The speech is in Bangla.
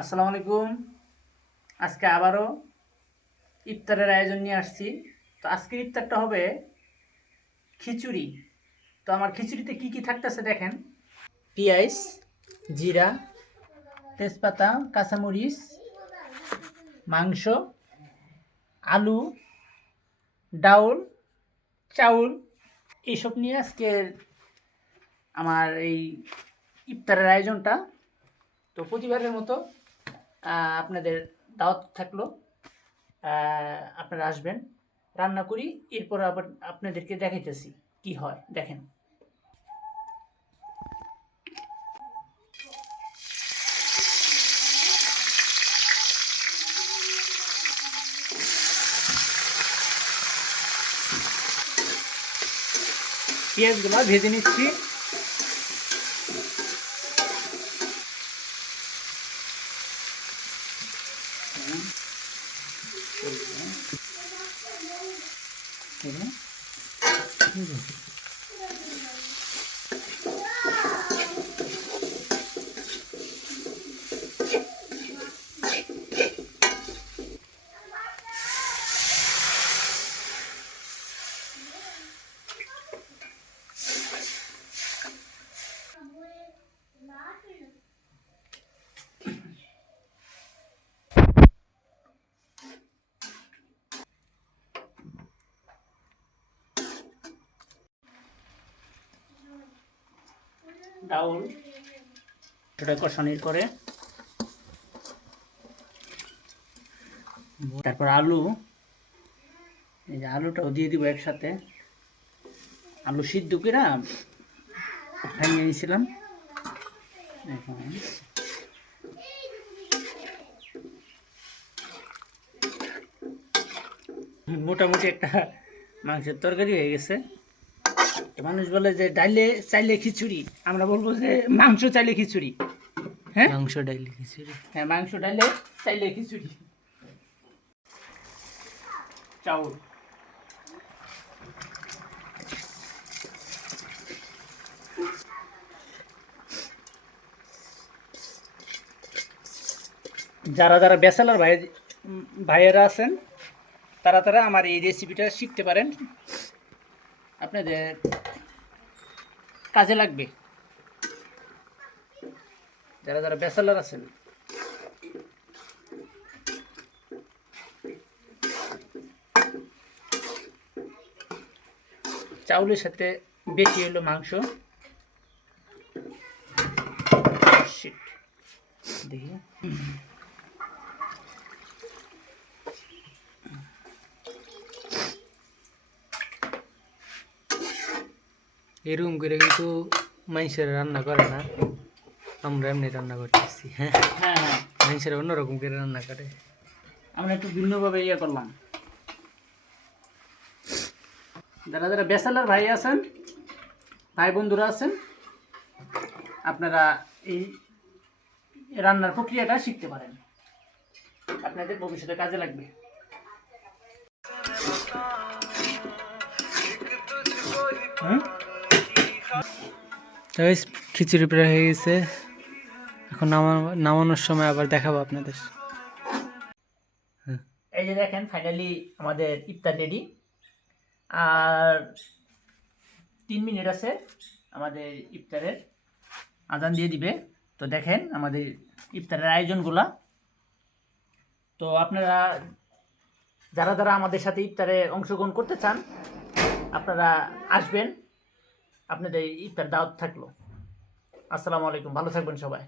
আসসালামু আলাইকুম। আজকে আবারও ইফতারের আয়োজন নিয়ে আসছি। তো আজকের ইফতারটা হবে খিচুড়ি। তো আমার খিচুড়িতে কি কি থাকতেছে দেখেন: পেঁয়াজ, জিরা, তেজপাতা, কাঁচামরিচ, মাংস, আলু, ডাউল, চাউল, এইসব নিয়ে আজকে আমার এই ইফতারের আয়োজনটা। তো প্রতিবারের মতো আপনাদের দাওয়াত থাকলো, আপনারা আসবেন, রান্না করি, এরপর আবার আপনাদেরকে দেখাইতেছি কি হয়। দেখেন, পেঁয়াজগুলো ভেজে নিচ্ছি। ডাউল এটা কষানির করে, তারপর আলু, এই যে আলুটাও দিয়ে দিব একসাথে। আলু সিদ্ধ করে ভেঙে নিয়েছিলাম। এখন মোটামুটি একটা মাংসের তরকারি হয়ে গেছে। মানুষ বলে যে ডাইলে চাইলে খিচুড়ি, আমরা বলবো যে মাংস চাইলে খিচুড়ি। হ্যাঁ, মাংস ডাইলে খিচুড়ি। হ্যাঁ, মাংস ডাইলে চাইলে খিচুড়ি। চাউল, যারা যারা ব্যাচেলর ভাইয়েরা আছেন, তারা তারা আমার এই রেসিপিটা শিখতে পারেন, আপনাদের কাজে লাগবে। যারা যারা ব্যাচেলর আছেন, চাউলের সাথে বেশি হলো মাংস। দেখি, এরকম করে কিন্তু মানুষের রান্না করে না, আমরা এমনি রান্না করতেছি। হ্যাঁ হ্যাঁ হ্যাঁ, মানুষের অন্যরকম করে রান্না করে, আমরা একটু ভিন্নভাবে ইয়ে করলাম। যারা যারা ব্যাচেলর ভাই আছেন, ভাই বন্ধুরা আছেন, আপনারা এই রান্নার প্রক্রিয়াটা শিখতে পারেন, আপনাদের ভবিষ্যতে কাজে লাগবে। তাই খিচুড়ি প্রায় হয়ে গেছে। এখন নামানোর সময় আবার দেখাবো আপনাদের। এই যে দেখেন, ফাইনালি আমাদের ইফতার রেডি। আর 3 মিনিট আছে আমাদের ইফতারের আজান দিয়ে দিবে। তো দেখেন আমাদের ইফতারের আয়োজনগুলা। তো আপনারা যারা যারা আমাদের সাথে ইফতারে অংশগ্রহণ করতে চান, আপনারা আসবেন, আপনাদের ইফতার দাওয়াত থাকলো। আসসালামু আলাইকুম, ভালো থাকবেন সবাই।